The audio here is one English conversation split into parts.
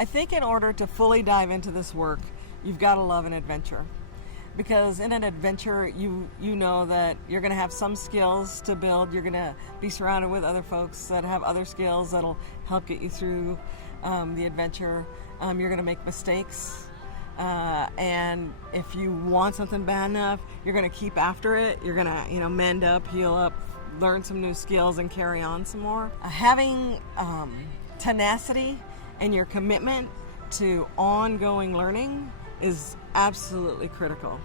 I think in order to fully dive into this work, you've got to love an adventure. Because in an adventure, you know that you're going to have some skills to build. You're going to be surrounded with other folks that have other skills that'll help get you through the adventure. You're going to make mistakes. And if you want something bad enough, you're going to keep after it. You're going to, mend up, heal up, learn some new skills, and carry on some more. Having tenacity and your commitment to ongoing learning is absolutely critical.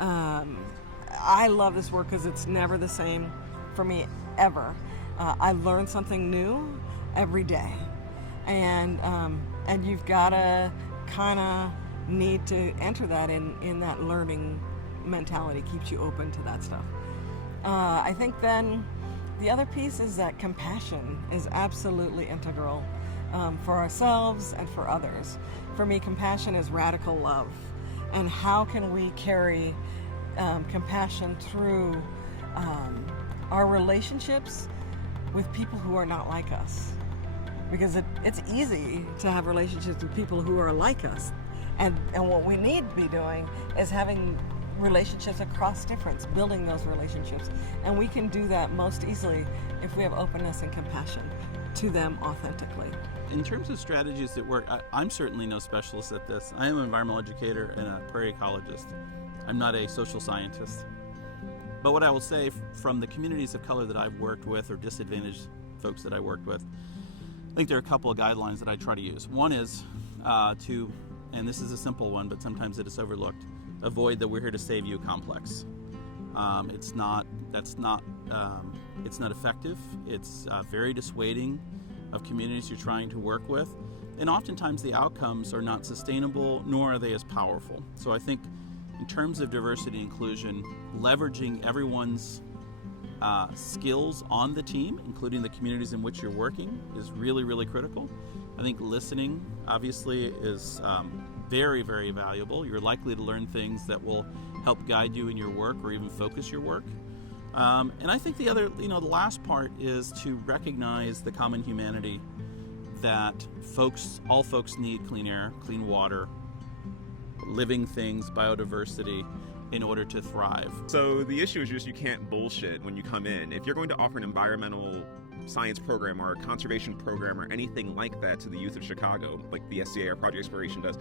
I love this work because it's never the same for me, ever. I learn something new every day. And you've got to kind of need to enter that in that learning mentality. Keeps you open to that stuff. I think then the other piece is that compassion is absolutely integral for ourselves and for others. For me, compassion is radical love. And how can we carry compassion through our relationships with people who are not like us? Because it's easy to have relationships with people who are like us. And what we need to be doing is having relationships across difference, building those relationships. And we can do that most easily if we have openness and compassion to them authentically. In terms of strategies that work, I'm certainly no specialist at this. I am an environmental educator and a prairie ecologist. I'm not a social scientist. But what I will say from the communities of color that I've worked with, or disadvantaged folks that I worked with, I think there are a couple of guidelines that I try to use. One is to, and this is a simple one, but sometimes it is overlooked, avoid the "we're here to save you" complex. It's not effective. It's very dissuading of communities you're trying to work with, and oftentimes the outcomes are not sustainable, nor are they as powerful. So I think in terms of diversity and inclusion, leveraging everyone's skills on the team, including the communities in which you're working, is really, really critical. I think listening, obviously, is very, very valuable. You're likely to learn things that will help guide you in your work or even focus your work. And I think the other, the last part is to recognize the common humanity that all folks need: clean air, clean water, living things, biodiversity, in order to thrive. So the issue is just you can't bullshit when you come in. If you're going to offer an environmental science program or a conservation program or anything like that to the youth of Chicago, like the SCA or Project Exploration does,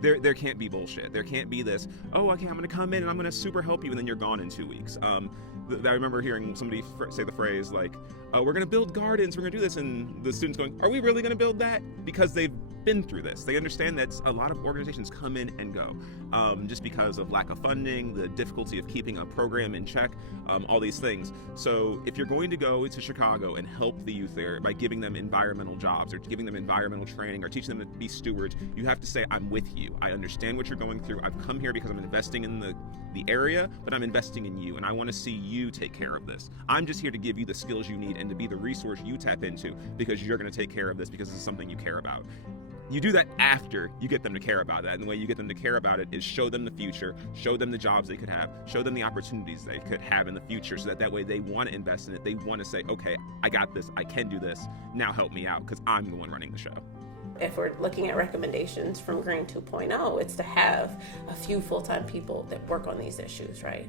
there can't be bullshit. There can't be this, oh, okay, I'm going to come in and I'm going to super help you, and then you're gone in 2 weeks. I remember hearing somebody say the phrase like, we're going to build gardens, we're going to do this, and the students going, are we really going to build that? Because they've been through this. They understand that a lot of organizations come in and go just because of lack of funding, the difficulty of keeping a program in check, all these things. So if you're going to go to Chicago and help the youth there by giving them environmental jobs or giving them environmental training or teaching them to be stewards, you have to say, I'm with you. I understand what you're going through. I've come here because I'm investing in the area, but I'm investing in you, and I want to see you take care of this. I'm just here to give you the skills you need and to be the resource you tap into because you're going to take care of this because this is something you care about. You do that after you get them to care about that, and the way you get them to care about it is show them the future, show them the jobs they could have, show them the opportunities they could have in the future, so that way they want to invest in it. They want to say, okay, I got this, I can do this, now help me out because I'm the one running the show. If we're looking at recommendations from Green 2.0, it's to have a few full-time people that work on these issues, right?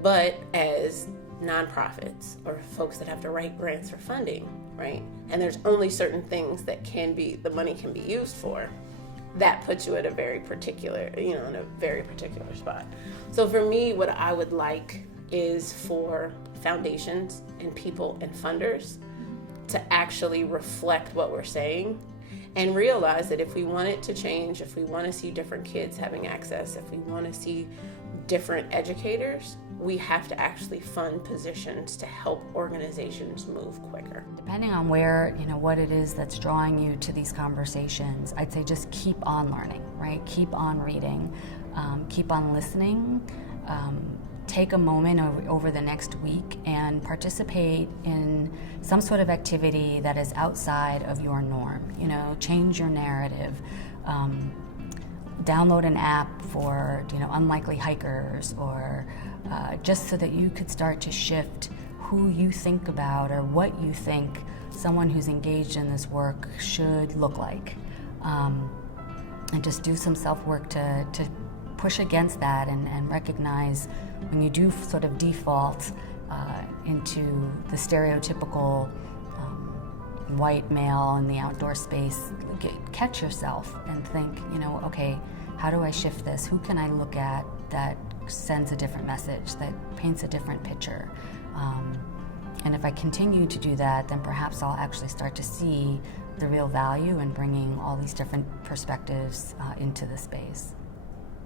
But as nonprofits or folks that have to write grants for funding, right? And there's only certain things that the money can be used for. That puts you at a very particular, in a very particular spot. So for me, what I would like is for foundations and people and funders to actually reflect what we're saying and realize that if we want it to change, if we want to see different kids having access, if we want to see different educators, we have to actually fund positions to help organizations move quicker. Depending on where, what it is that's drawing you to these conversations, I'd say just keep on learning, right? Keep on reading, keep on listening. Take a moment over the next week and participate in some sort of activity that is outside of your norm. Change your narrative. Download an app for unlikely hikers, or just so that you could start to shift who you think about or what you think someone who's engaged in this work should look like. and just do some self-work to push against that and recognize when you do sort of default into the stereotypical white male in the outdoor space, catch yourself and think, okay, how do I shift this? Who can I look at that sends a different message, that paints a different picture? And if I continue to do that, then perhaps I'll actually start to see the real value in bringing all these different perspectives into the space.